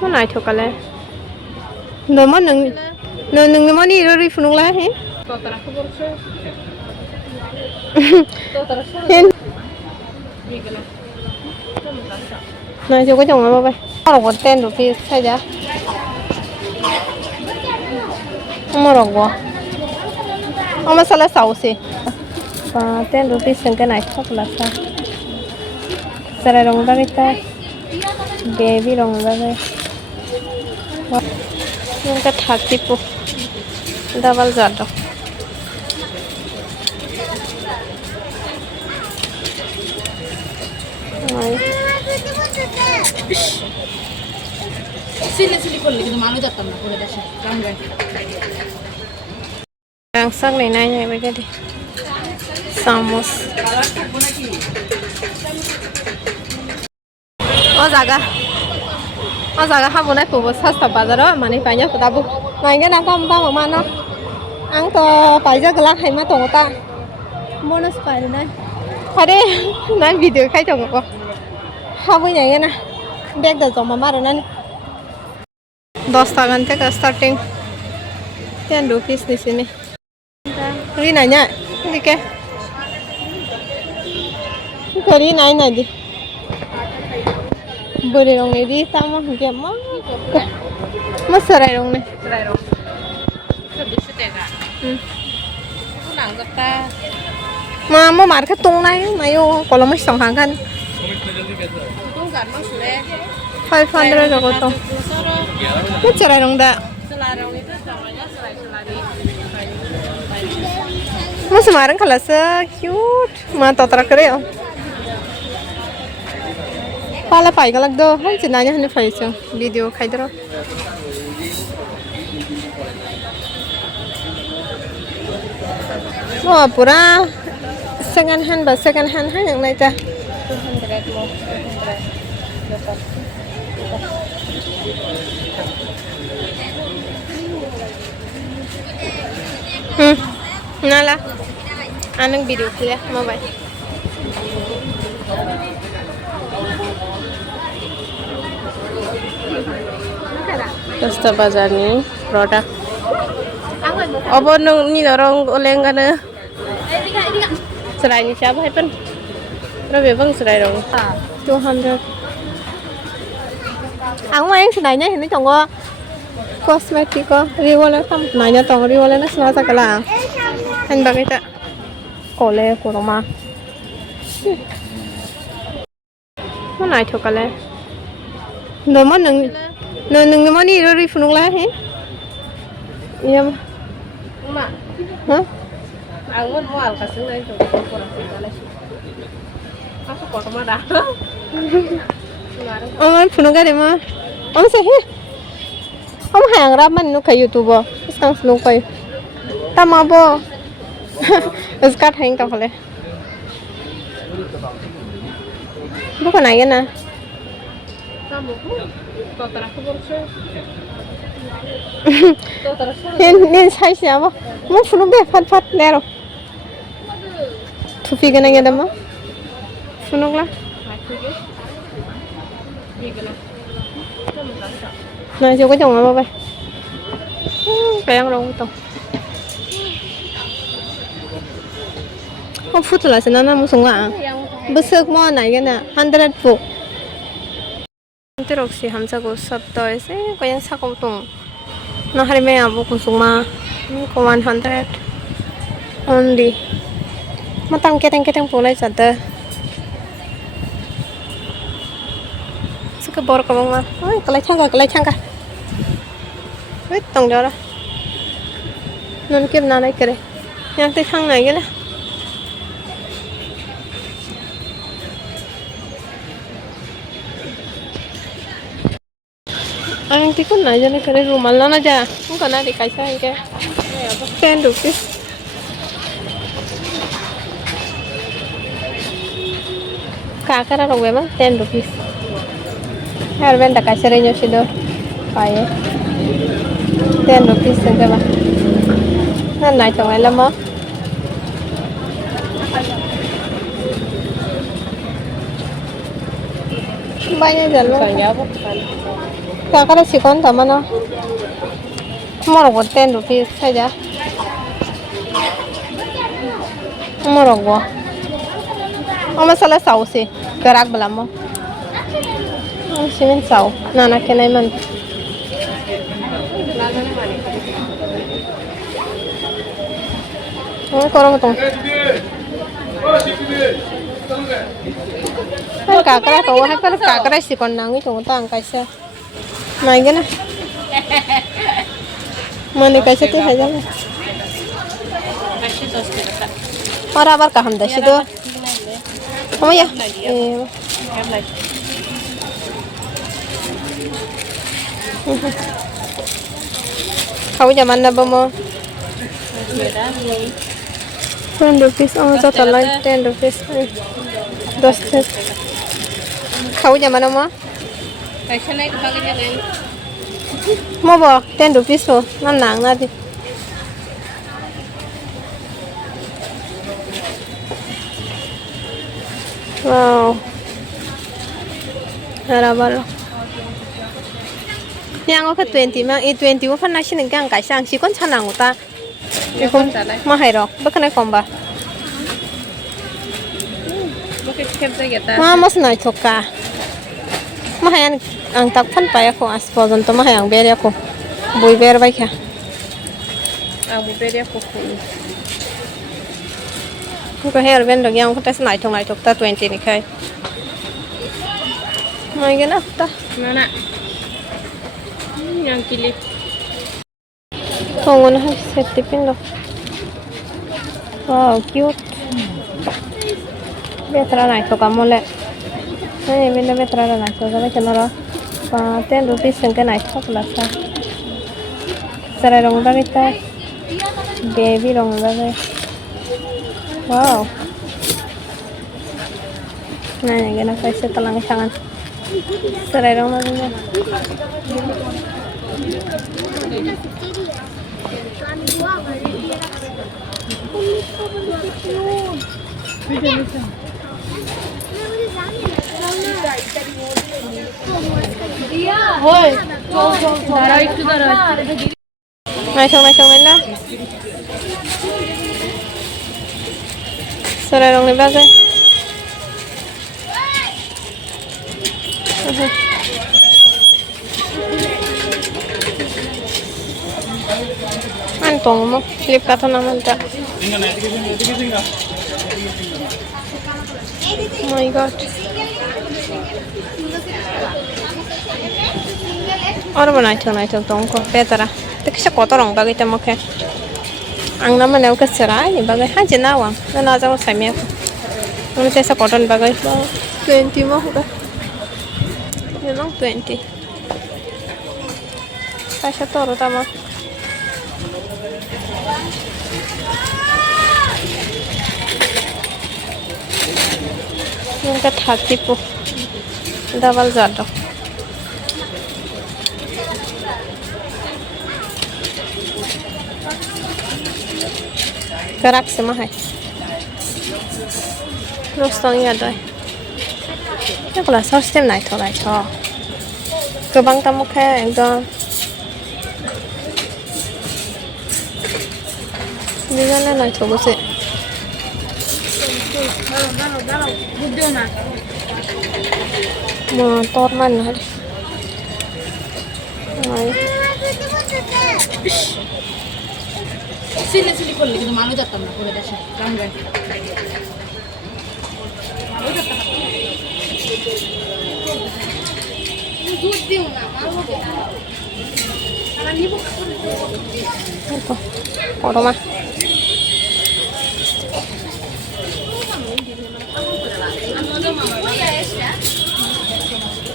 Nó này thuộc kalai. Nó mất nừng mất đi rồi phun lá hết. Này chưa có chồng nào vậy? Nó có tên rồi phía sai giá. Không được quá. Ông sao lại xấu xí? Và tên rồi phía sang cái này chắc là sao? Sarai rong ra kita, baby rong ra đây. Nhưng cái thắt tipu, double giật rồi. Yang sak này này vậy cái đi. Samos. Zaga habu nai pubo Sasta bazar đó mà này phải nhớ của ta bu. Này cái nào ta mà nó. Ăn to phải giờ glass hay mà tổng ta. Bonus phải đây. Phải đi. Này video khai chồng của. Habu nhảy cái nè. Bag được giống mà rồi nè. 10 tagan থেকে starting 10 rupees di sini. Ini nanya, ini ke? Ini nanya di. Boleh dong ini sama dia mah. Mas serai dong nih. Serai dong. Sedih sedih kan. Aku nangkep ta. Mau market tung này, mayo kalau mau song kan. Tung kan maksudnya. 500 aku tuh. Ini serai dong dah. Serai dong itu namanya serai selari. Mas kemarin kelasnya cute. Mah totra kere ya. Pala pai galak do, han chinanya han fai chang video khai dro. Oh pura second hand han yang nai ta. 200 mo. 200. Nala. Anong video kaya mabay. Sasta bazar ni produk. Apa ni orang oleng kan? Serai ni siapa hepen? Berapa bang serai dong? 200. Ang main serainya ini conggo cosmetic ko. Riwala kam nanya tong riwala na semua sakala. Han bagita. Kole kurma. Mana itu kalai? Nama neng mana ni rồi phun lá hết. Iya mah. Mak. Hah? Angon mual kasih lain tu. Aku kok kemana? Ông phun cái gì mà? Ông sẽ hết. Ông hàng ra mình nó khai YouTube, sang phun cái. Tam abo. Iskat hang tak boleh. Bukan aja na. Nen saya siapa? Mau phun deh, fat nero. Tufi kena gede mah. Phun lah. Nah, coba chồng apa vậy? Kayang rong tong. Không phút là nó musuh nggak? Besok mau naik kan? 100 fu. Terus sih hamsa ko sabto ese ko yang sakau tung. Nah hari me abu kusuma ko 100 only. Matang keteng pulai sada. Suka bor ko mah. Ai kalai changka. Wait tong đó. Non kịp nào đây kere. Yang tới thang này cái này. Ang tikun aja nih kare rumal na aja. Bukan ada kaisa ini. 10 rupees. Kakak orang memang 10 rupees. Harben tak kaisa renyo sido. Kaya. 10 rupees saja bah. Nan naik cong lama. Banyak jalan. Banyak apa? Kakak sikon tamana. Morok buat 10 rupiah saja. Morok gua. Oh masalah saus sih. Gerak belum mau. Oh simen saus. Nana kena iman. Oh korang tu. Kakak tahu apa kalau kakak sikon nangi tu tang kaisa. Mai gana. Mana kaisa tu saja. और आबार का हम दशी दो हम या खाऊ जमान ना बमो 10 rupees oh तो तला 10 rupees 10 खाऊ जमान ना मो कैसे नहीं कपागे जाने मो बो 10 rupees हो ना नांग ना दी wow harapan yang aku 20 mah 20 aku kan nasi nengkang kaisang si kon canang uta ikut mahai rok bukan komba mah mas naik toka mahai ang tak pan payah aku aspal untuk mahai ang beri aku bui ber baik ya aku beri akuก็ให้เว้นดอกยางก็ได้สมัยทงไหนถูกตา20นี่เคยไม่กันนะตานั่นน่ะยังกินเลยทงกันให้เสร็จติเป็นดอกว้าวคิวเบตราไหนถูกกันหมดเลยนี่เป็นเบตราไหนถูกกันไม่ใช่หรอป้าเต้นรูปสิ่งกันไหนถูกละซะสระรองได้ไหมเบบี้รองได้ไหมwow nah yang gana kasi talang isangan saray dong na din hoy dara ekটু dara naik na saray dong ni bagay antong mo flip ka to naman ta oh my god और बनाई थो तुमको बेतरा तो किसी को तो रंग बागी तो मुखे ang naman ako kasira ni bagay ha jinawa na nasa ko sa miya ko ano sa cotton bagay 20 mo ko yun lang 20 kasya toro tama yung kathati po double zado gerak semua hai rostong ya doi ya kalau sistem naik thorai cho kebang tamu kayak ekdom bizane naik thobo se motor mana hari सिले सिले खोल लेकिन मानो जाता हूँ पूरे देश में रंग है दूध दी हूँ ना मारो के अगर नींबू का Oro mah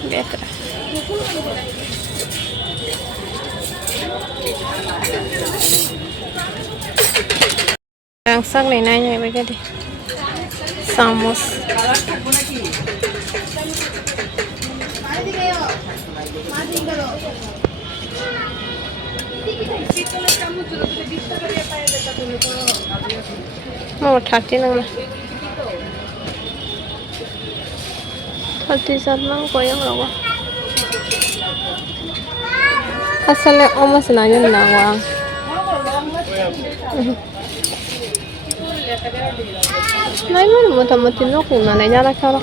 better yang sak này này begini samus mau 30 lang na 30 lang ko yung lawa Asale almost nanya nawa. Nai mana motom-motom nok mana nyala kara.